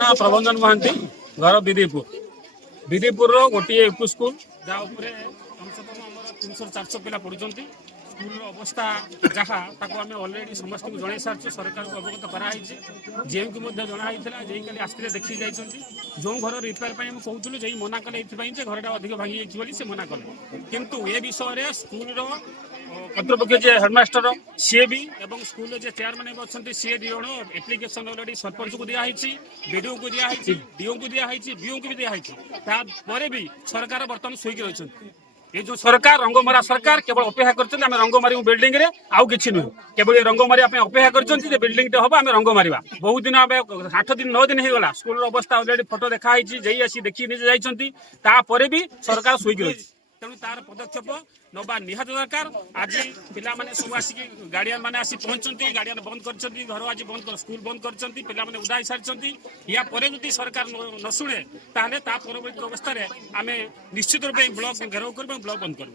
प्रबंधन महांती घर विदीपुर विदीपुर गोटे यूपी स्कूल जहाँ कम से कम आम 300-400 पिला पढ़ुं स्कूल अवस्था जहाँ आम अलरेडी समस्त को जन सारी सरकार को अवगत कराई जे को जनाई जे कल आसते देखी जाइए जो घर रिपेयर कहूँ जे मना कले घरटा अधिक भांगी से मना कले किंतु ए विषय स्कूल कर्तृपक्ष जे हेडमास्टर सी भी एवं स्कूल जे चेयरमैन अच्छा सी दी जन एप्लिकेशन अलरेडी सरपंच को दिखाई बीडीओ को दिखाई डीओ को दिखाई बीओ को भी दिखाई भी सरकार बर्तमान शोक रही ये जो सरकार रंगमरा सरकार केवल अपेक्षा कर रंग मारू बिल्डिंग रे आउ कि नुह केवल रंग मारिया अपेक्षा कर बिल्डिंग टे हम आम रंग मारिबा बहुत दिन 8 दिन 9 दिन होगा स्कूल अवस्था अलरेडी फोटो देखाई जे आसी देखी निजे जाइए भी सरकार शोक रही तेणु तार पदक्षेप नवा निहात दरकार आज पिला माने सब आसिक गार्डियन माने आसी पहुंचती गार्डियन बंद कर घर आज बंद कर स्कूल बंद कर पिला माने उदाई सारी या परे जदि सरकार न शुणे ताहले ता परवर्ती अवस्था आम निश्चित रूप ब्लॉक घेराव कर ब्लॉक बंद करूँ।